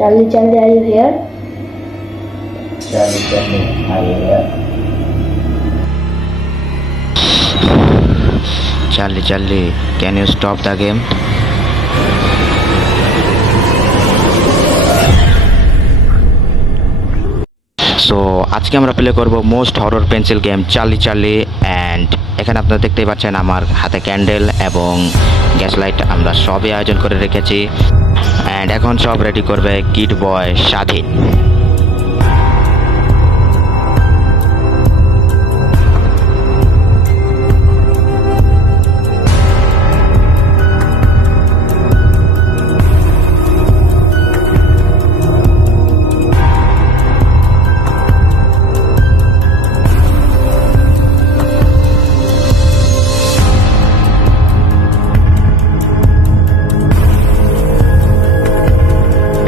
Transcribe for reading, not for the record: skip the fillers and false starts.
Charlie, are you here? Charlie, are you here? Charlie, can you stop the game? So আজকে আমরা প্লে করব most horror pencil game Charlie and এখানে আপনারা দেখতেই পাচ্ছেন আমার হাতে ক্যান্ডেল এবং গ্যাস লাইট আমরা সবই আয়োজন করে রেখেছি অ্যান্ড এখন সব রেডি করবে কিড বয় স্বাধীন।